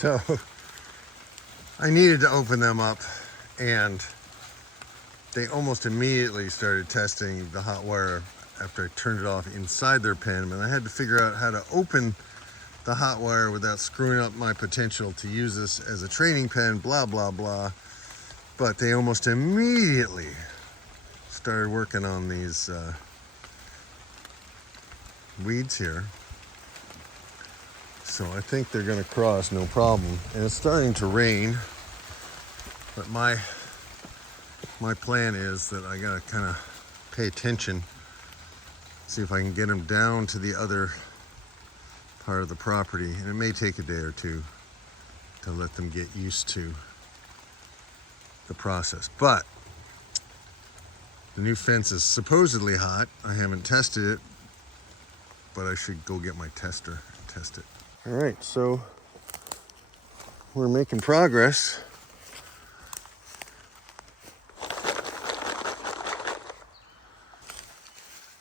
So I needed to open them up, and they almost immediately started testing the hot wire after I turned it off inside their pen. And I had to figure out how to open the hot wire without screwing up my potential to use this as a training pen, blah, blah, blah. But they almost immediately started working on these weeds here. So I think they're gonna cross no problem. And it's starting to rain, but my plan is that I gotta kind of pay attention, see if I can get them down to the other part of the property. And it may take a day or two to let them get used to the process. But the new fence is supposedly hot. I haven't tested it, but I should go get my tester and test it. All right, so we're making progress.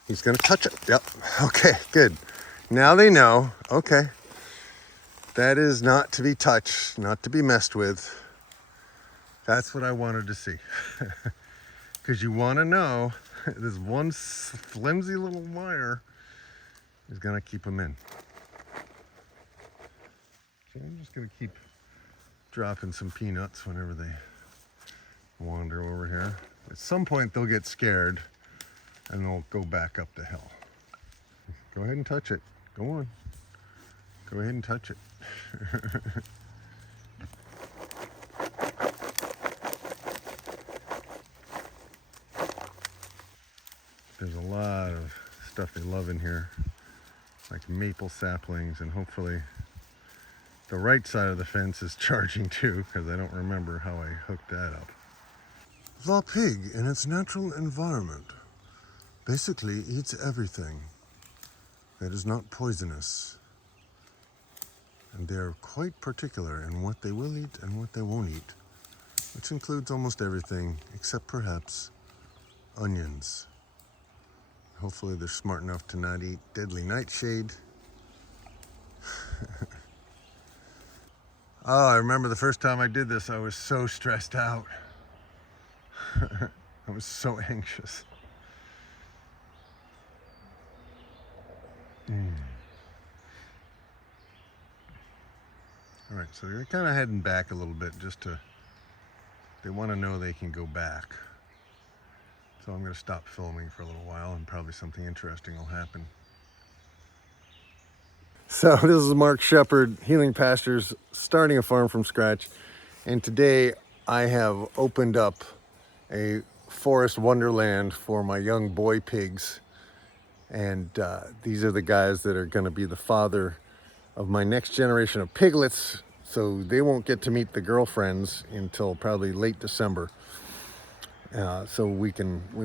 He's gonna touch it. Yep, okay, good. Now they know, okay, that is not to be touched, not to be messed with. That's what I wanted to see. Because you wanna know, this one flimsy little wire is gonna keep them in. So I'm just gonna keep dropping some peanuts whenever they wander over here. At some point they'll get scared and they'll go back up the hill. Go ahead and touch it. Go on. Go ahead and touch it. There's a lot of stuff they love in here, like maple saplings, and hopefully the right side of the fence is charging too, because I don't remember how I hooked that up. The pig in its natural environment basically eats everything that is not poisonous. And they're quite particular in what they will eat and what they won't eat, which includes almost everything except perhaps onions. Hopefully they're smart enough to not eat deadly nightshade. Oh, I remember the first time I did this, I was so stressed out. I was so anxious. All right, so they're kind of heading back a little bit they want to know they can go back. So I'm going to stop filming for a little while and probably something interesting will happen. So this is Mark Shepard, Healing Pastures, starting a farm from scratch. And today I have opened up a forest wonderland for my young boy pigs. And these are the guys that are going to be the father of my next generation of piglets. So they won't get to meet the girlfriends until probably late December. So we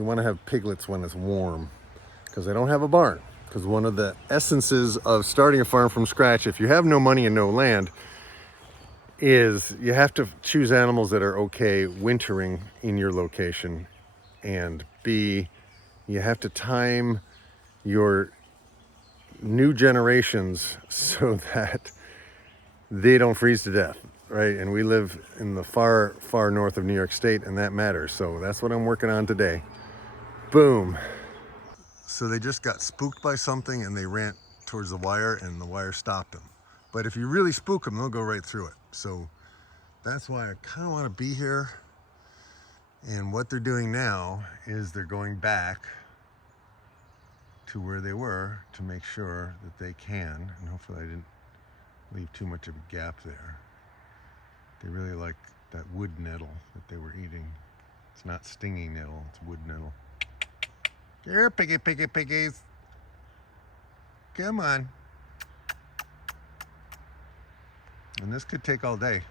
want to have piglets when it's warm, because I don't have a barn. Because one of the essences of starting a farm from scratch, if you have no money and no land, is you have to choose animals that are okay wintering in your location, and B, you have to time your new generations so that they don't freeze to death, right? And we live in the far, far north of New York State, and that matters. So that's what I'm working on today. Boom. So they just got spooked by something and they ran towards the wire, and the wire stopped them. But if you really spook them, they'll go right through it. So that's why I kind of want to be here. And what they're doing now is they're going back to where they were to make sure that they can, and hopefully I didn't leave too much of a gap there. They really like that wood nettle that they were eating. It's not stinging nettle, it's wood nettle. Here, piggies. Come on. And this could take all day.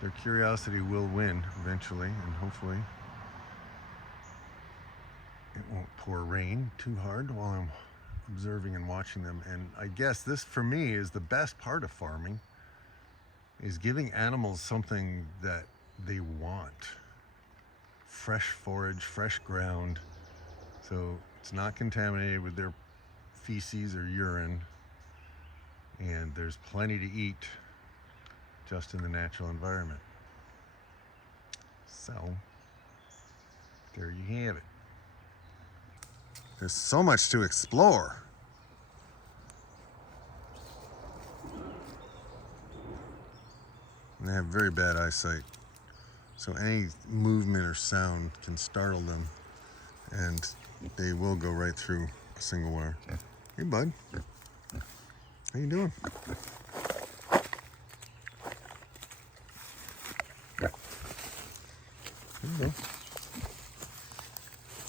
Their curiosity will win eventually, and hopefully it won't pour rain too hard while I'm observing and watching them. And I guess this, for me, is the best part of farming, is giving animals something that they want. Fresh forage, fresh ground, so it's not contaminated with their feces or urine. and there's plenty to eat just in the natural environment. So there you have it. There's so much to explore. And they have very bad eyesight, so any movement or sound can startle them, and they will go right through a single wire. Hey bud, how you doing? There you go.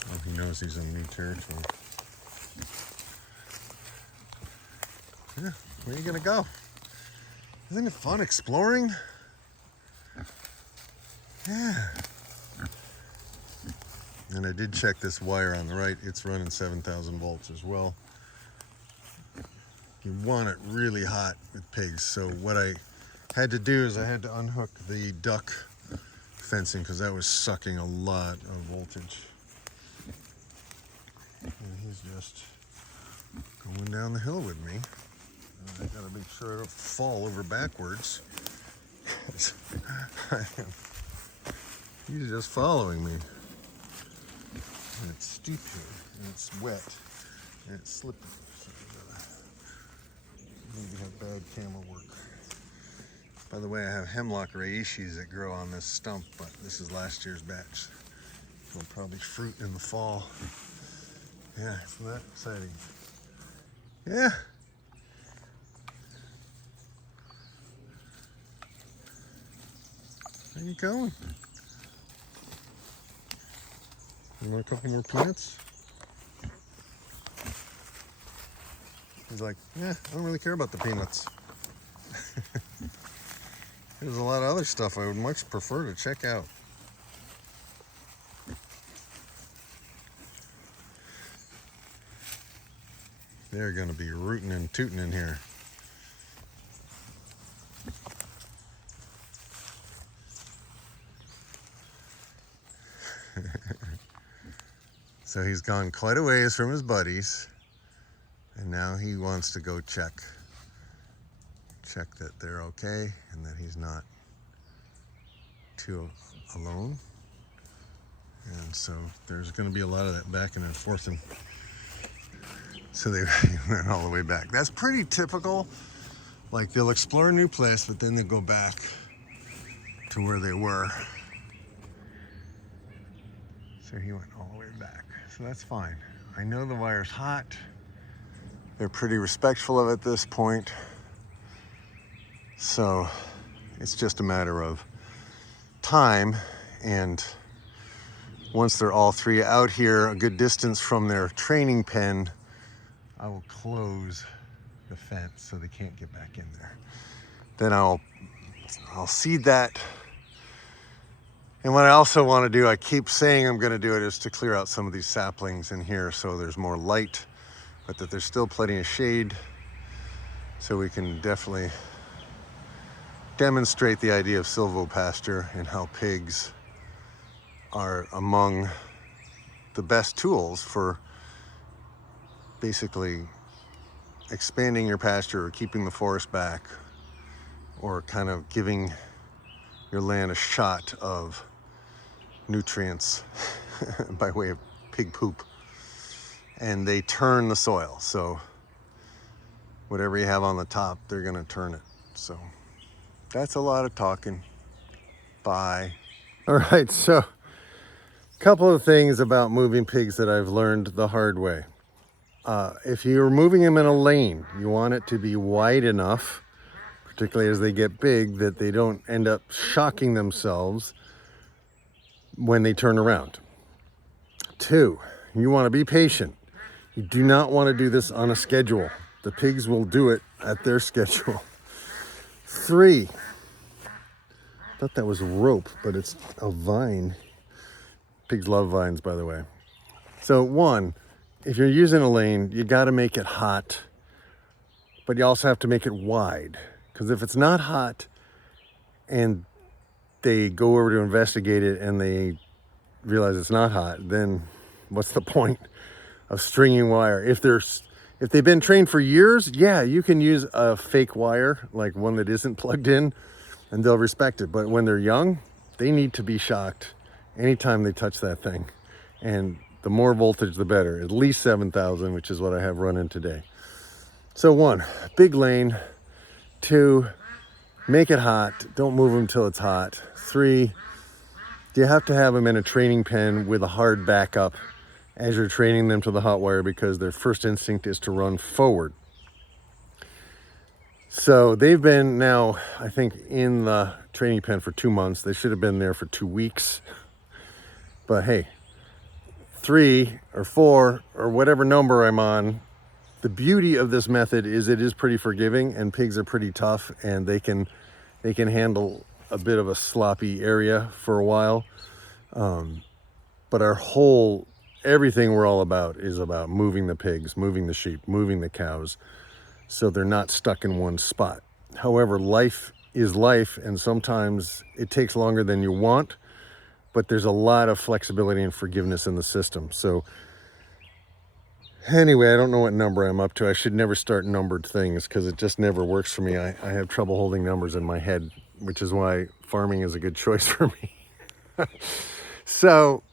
Oh, he knows he's in new territory. Yeah, where are you gonna go? Isn't it fun exploring? Yeah. And I did check this wire on the right. It's running 7,000 volts as well. You want it really hot with pigs. So what I had to do is I had to unhook the duck fencing because that was sucking a lot of voltage. And he's just going down the hill with me. And I gotta make sure I don't fall over backwards. He's just following me. And it's steep here, and it's wet, and it's slippery. So I gotta maybe have bad camera work. By the way, I have hemlock reishi that grow on this stump, but this is last year's batch. It'll probably fruit in the fall. Yeah, isn't that exciting? Yeah. Where are you going? You want a couple more peanuts? He's like, yeah, I don't really care about the peanuts. There's a lot of other stuff I would much prefer to check out. They're gonna be rooting and tooting in here. So he's gone quite a ways from his buddies, and now he wants to go check that they're okay and that he's not too alone. And so there's going to be a lot of that backing and forthing. So they went all the way back. That's pretty typical. Like they'll explore a new place, but then they'll go back to where they were. So he went all the way back. So that's fine. I know the wire's hot. They're pretty respectful of it at this point. So it's just a matter of time. And once they're all three out here, a good distance from their training pen, I will close the fence so they can't get back in there. Then I'll seed that. And what I also want to do, I keep saying I'm going to do it, is to clear out some of these saplings in here so there's more light, but that there's still plenty of shade, so we can definitely demonstrate the idea of silvopasture and how pigs are among the best tools for basically expanding your pasture or keeping the forest back, or kind of giving your land a shot of nutrients by way of pig poop. And they turn the soil, so whatever you have on the top, they're gonna turn it. So that's a lot of talking. Bye. All right, so a couple of things about moving pigs that I've learned the hard way. If you're moving them in a lane, you want it to be wide enough, particularly as they get big, that they don't end up shocking themselves when they turn around. 2, you want to be patient. You do not want to do this on a schedule. The pigs will do it at their schedule. 3, I thought that was rope, but it's a vine. Pigs love vines, by the way. So 1, if you're using a lane, you got to make it hot, but you also have to make it wide. Because if it's not hot and they go over to investigate it and they realize it's not hot, then what's the point of stringing wire? If If they've been trained for years, yeah, you can use a fake wire, like one that isn't plugged in, and they'll respect it. But when they're young, they need to be shocked anytime they touch that thing. And the more voltage, the better. At least 7,000, which is what I have running today. So 1, big lane. 2, make it hot. Don't move them till it's hot. 3, you have to have them in a training pen with a hard backup as you're training them to the hot wire, because their first instinct is to run forward. So they've been now, I think, in the training pen for 2 months. They should have been there for 2 weeks. But hey, 3 or 4 or whatever number I'm on, the beauty of this method is it is pretty forgiving, and pigs are pretty tough, and they can handle a bit of a sloppy area for a while. But everything we're all about is about moving the pigs, moving the sheep, moving the cows, so they're not stuck in one spot. However, life is life, and sometimes it takes longer than you want, but there's a lot of flexibility and forgiveness in the system. So anyway, I don't know what number I'm up to. I should never start numbered things, because it just never works for me. I have trouble holding numbers in my head, which is why farming is a good choice for me. So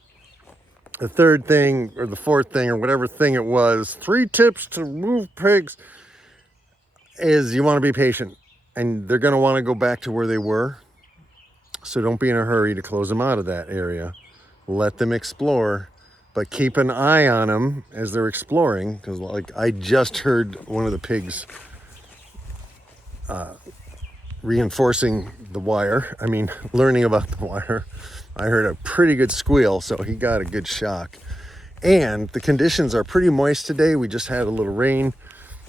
the 3rd thing, or the 4th thing, or whatever thing it was, 3 tips to move pigs, is you want to be patient, and they're going to want to go back to where they were. So don't be in a hurry to close them out of that area. Let them explore, but keep an eye on them as they're exploring, because like I just heard one of the pigs reinforcing the wire. I mean, learning about the wire. I heard a pretty good squeal, so he got a good shock. And the conditions are pretty moist today. We just had a little rain,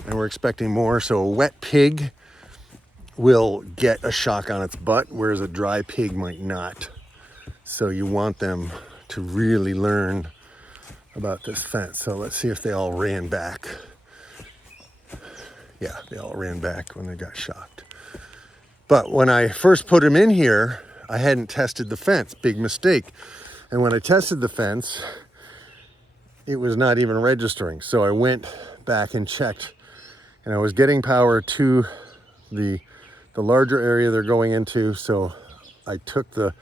and we're expecting more. So a wet pig will get a shock on its butt, whereas a dry pig might not. So you want them to really learn about this fence. So let's see if they all ran back. Yeah, they all ran back when they got shocked. But when I first put them in here, I hadn't tested the fence. Big mistake. And when I tested the fence, it was not even registering. So I went back and checked, and I was getting power to the larger area they're going into. So I took the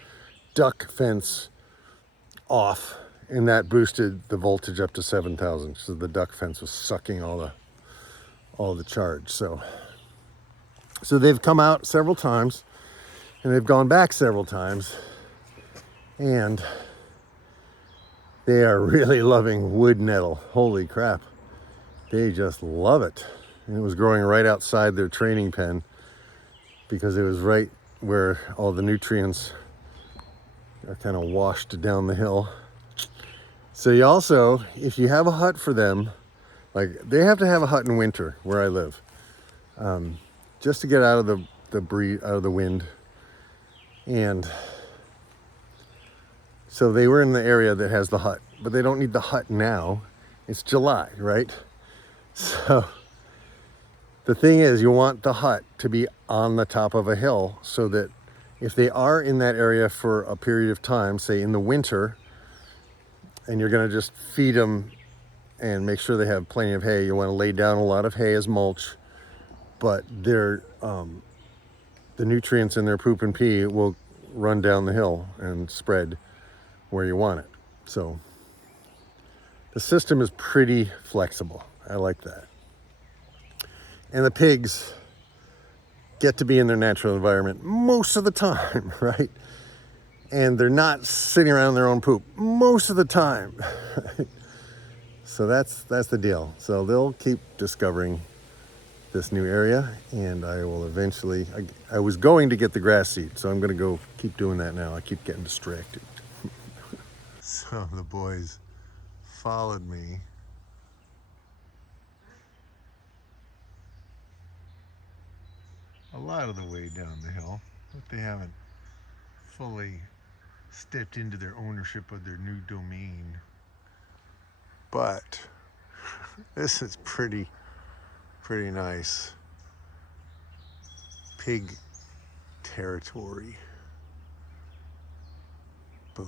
duck fence off, and that boosted the voltage up to 7,000. So the duck fence was sucking all the charge. So they've come out several times, and they've gone back several times, and they are really loving wood nettle. Holy crap. They just love it. And it was growing right outside their training pen, because it was right where all the nutrients are kind of washed down the hill. So you also, if you have a hut for them, like they have to have a hut in winter where I live, just to get out of the breeze, out of the wind. And so they were in the area that has the hut, but they don't need the hut now. It's July, right? So the thing is, you want the hut to be on the top of a hill, so that if they are in that area for a period of time, say in the winter, and you're going to just feed them and make sure they have plenty of hay. You want to lay down a lot of hay as mulch, but the nutrients in their poop and pee will run down the hill and spread where you want it. So the system is pretty flexible. I like that. And the pigs get to be in their natural environment most of the time, right? And they're not sitting around their own poop most of the time. So that's the deal. So they'll keep discovering this new area, and I will eventually, I was going to get the grass seed, so I'm going to go keep doing that now. I keep getting distracted. So the boys followed me. A lot of the way down the hill, but they haven't fully stepped into their ownership of their new domain. But this is pretty nice pig territory. Boom.